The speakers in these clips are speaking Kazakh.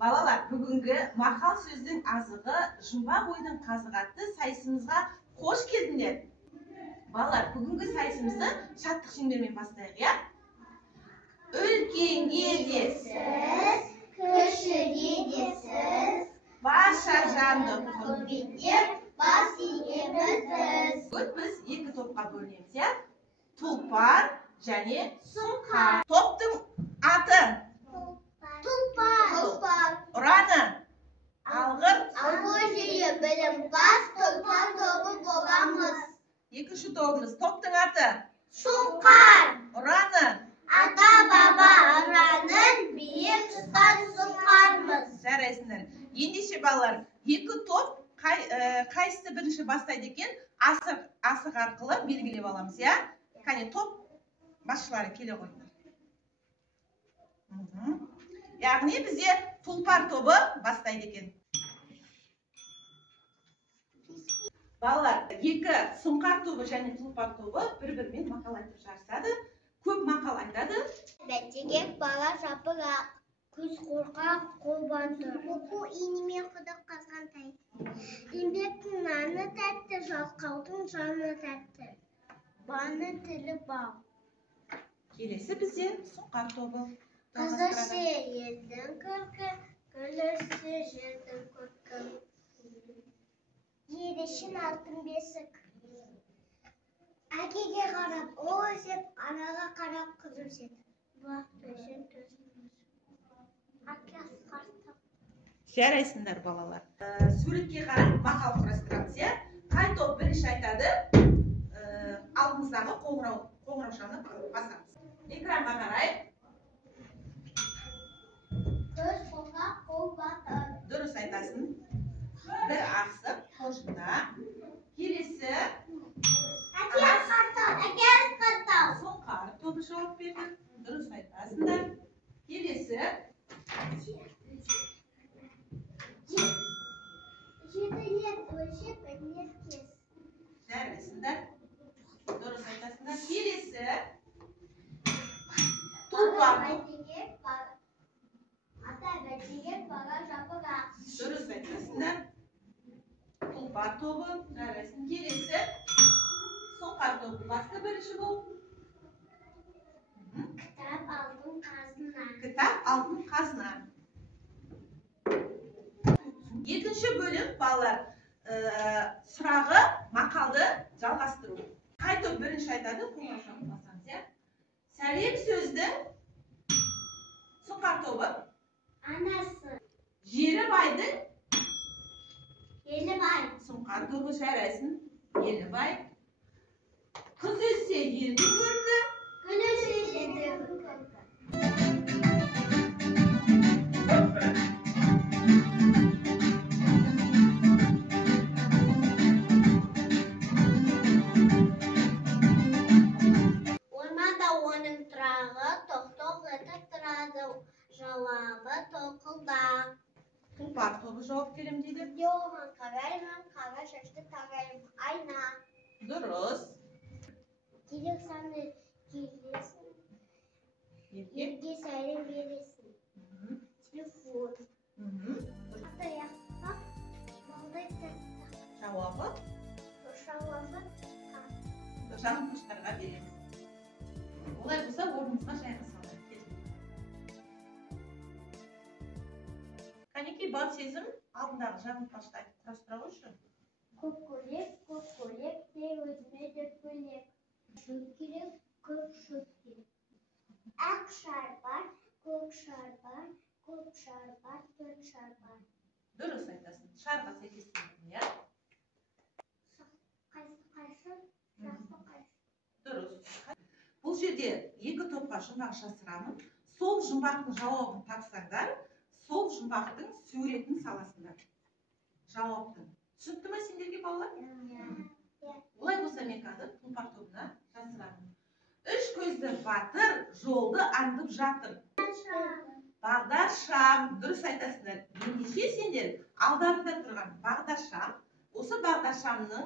Балалар, бүгінгі мақал сөздің азығы, жұмбақ ойдың қазығы атты сайысымызға қош келдіңдер. Балалар, бүгінгі сайысымызды шаттық шеңбермен бастайық, я? Үлкенге де сіз, кішіге де сіз, барша жанды құрметтеп, бас иеміз біз. Бүгін біз екі топқа бөлінеміз, я? Тұлпар және сұңқар. Топтың аты Тұлпар. ұраны алғыр. Алғожейі білімпаз тұлпар тобы боламыз. Екінші тобымыз топтың аты Сұңқар. ұраны Ата-баба ұранын биік тұтқан сұңқармыз. жарайсыңдар. Ендеше балалар, екі топ қайсысы бірінші бастайды екен, асық арқылы белгілеп аламыз, я? Кәне топ басшылары келе қойыңдар. Яғни бізде тұлпар тобы бастайды екен. Балалар, екі сұңқар тобы және тұлпар тобы бір-бірімен мақал айтып жарысады. Көп мақал айтады. Бәтегек бала жапырақ, күз қорқақ, қол бантыр. Оқу инімен құдық қазғантай. Еңбектің наны тәтті, жалқаудың жаны тәтті. Баны тілі бау. Келесі бізде сұңқар тобы. Қызырсы елдің күркі, күлірсі жердің күркі. Ерешін алтын бесік. Әкеге қарап, о өсеп, анаға қарап қыз өсет. Бұлақ төсен төсен. Әке асқартып. Жарайсыңдар балалар. Суретке қарап мақал құрастырамыз, я? Қай топ бірінші айтады, алдымыздағы қоңыраушаны басамыз. Экранға қарайық. Көз қоңға қол батыр. Дұрыс айтасың. Бір ақсық қожында. Келесі Әке асқартып, әке асқартып. сұңқар тобы жауап берді. Дұрыс айтасыңдар. Келесі Жетілеп өлшеп ілеп кес. жарайсыңдар. Дұрыс айтасыңдар. Келесі тұлпар. Ата бәтегек бала жапырақ. Дұрыс айтасыңдар. Тұлпар тобы. Жарайсың. Келесі сұңқар тобы. Басты бірінші бол. Кітап алтын қазына. Кітап алтын қазына. Екінші бөлім балалар, сұрағы мақалды жалғастыру. Қай топ бірінші айтады, қоңыраушаны басамыз, я? Сәлем сөздің сұңқар тобы. Анасы. Жері байдың Елі бай. сұңқар тобы. Жарайсың. Елі бай. Қыз өссе елдің көркі. Гүл өссе жердің көркі. Орманда оның тұрағы тоқ-тоқ етіп тұрады, жауабы тоқылдақ. Тұлпар тобы жауап берем дейді. Yoğun kaverman, kahve şaştı taverim, ayna. Дұрыс. Gelip sen de gelirsin, Еркек. ilgi seyrem verirsin. Telefon. Hatta yakta, balda tekta. Жауабы Şavabı, жағын қоштарға береміз. Олай болса, орнымызға жайғасалар. Кәнекей бал сезім алдындағы жағын қошты айтып құрастыра қойшы. көк-көлек, де өзіме де көлек. Шөп керек, көк шөп керек. Ақ шар бар, көк шар бар, көк шар бар, төрт шар бар. Дұрыс айтасың. Шарға сәйкес келетін, я? Қайсы қайсы, жақсы қайсы. Дұрыс. Бұл жерде екі топқа жұмбақ жасырамын. Сол жұмбақтың жауабын тапсаңдар, сол жұмбақтың суретін саласыңдар. Жауаптың. Түсінікті ме сендерге балалар? Олай болса мен қазір тұлпар тобына жасырамын. Үш көзді батыр жолды аңдып жатыр. Бағдаршам. Дұрыс айтасыңдар. Ендеше сендер алдарында тұрған бағдаршам, осы бағдаршамның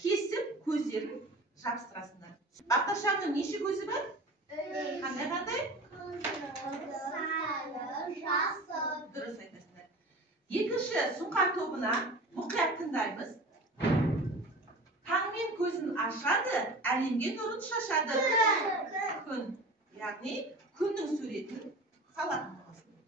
кесіп көздерін жабыстырасыңдар. Бағдаршамның неше көзі бар? Қандай? Sarı, жасыл. Birinci Сұңқар тобына мұқият тыңдаймыз. Tangmen көзін ашады, әлемге нұрын шашады. Күн. Яғни күннің суретін салатын боласың.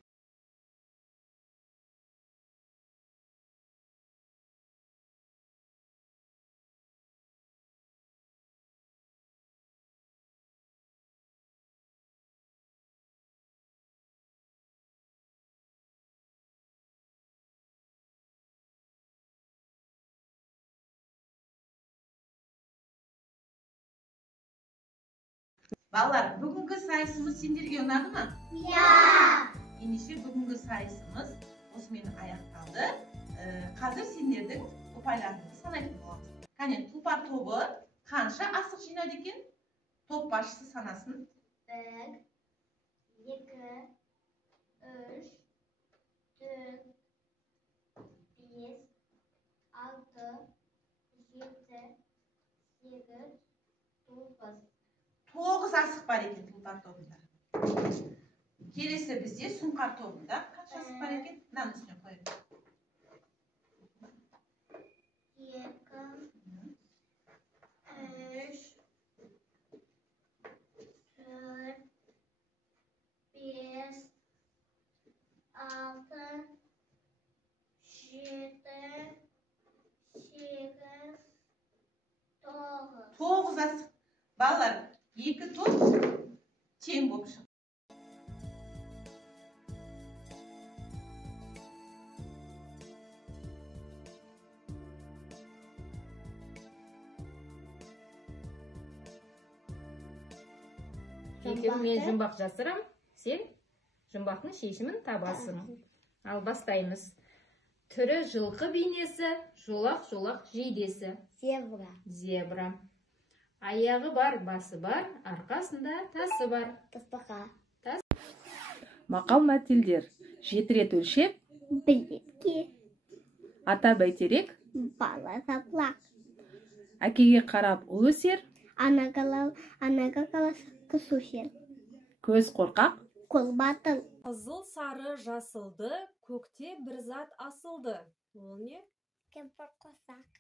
Балалар, бүгінгі сайысымыз сендерге ұнады ма? Ендеше бүгінгі сайысымыз осымен аяқталды. Қазір сендердің ұпайларыңды санайтын боламыз. Кәне, тұлпар тобы қанша асық жинады екен? Топ басшысы санасын. 1, 2, 3, 4, 5, 6, 7, 8, 9. 9 асық бар екен тұлпар тобында. Келесі бізде Сұңқар тобында қанша асық бар екен? Мынаның үстіне қойып. 2, 3, 4, 5, 6, 7, 8, 9. 9 асық. Балалар, 2 топ тең болып шықты. Ертең мен жұмбақ жасырам, сен жұмбақтың шешімін табасың. Ал бастаймыз. Түрі жылқы бейнесі, жолақ-жолақ жейдесі. Зебра. Аяғы бар, басы бар, арқасында тасы бар. Тасбақа. Мақал мәтелдер. 7 рет өлшеп, Білетке. ата бәйтерек, Бала таплақ. әкеге қарап ұл өсер, Анаға қаласы қыз өсер. көз қорқақ, Қол батыл. Қызыл сары жасылды, көкте бір зат асылды. Ол не? Кемпір қосақ.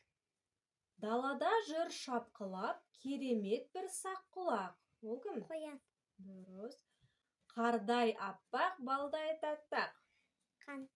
Далада жүр шапқылап, керемет бір сақ құлақ. Ол кім? Қоян. Дұрыс. Қардай аппақ, балдай таттақ. Қан.